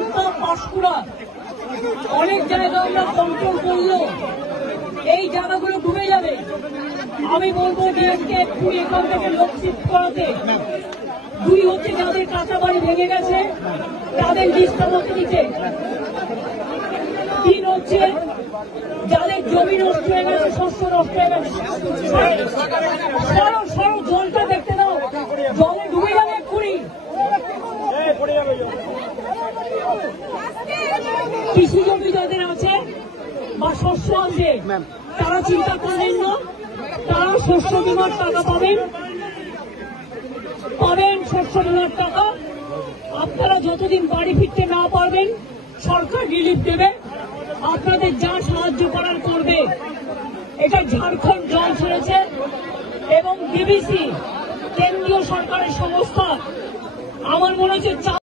আমতা, পাঁশকুড়া অনেক জায়গা আমরা কন্ট্রোল করলো, এই জায়গাগুলো ডুবে যাবে। আমি বলবো ডিএমকে একটু এখান থেকে লোক শিফট করাতে। দুই হচ্ছে যাদের কাঁচা বাড়ি ভেঙে গেছে তাদের লিস্টটা বলতে দিতে। তিন হচ্ছে যাদের জমি নষ্ট হয়ে গেছে, শস্য নষ্ট হয়ে গেছে, সরো জলটা দেখতে দাও, জলে ডুবে যাবে এক্ষুনি। কৃষি জমি যাদের আছে বা শস্য আছে তারা চিন্তা করবেন না, তারা শস্য বীমার টাকা পাবেন শস্য বীমার টাকা। আপনারা যতদিন বাড়ি ফিরতে না পারবেন সরকার রিলিফ দেবে, আপনাদের যা সাহায্য করার করবে। এটা ঝাড়খণ্ড জল ছেড়েছে এবং ডিবিসি কেন্দ্রীয় সরকারের সংস্থা। আমার মনে হচ্ছে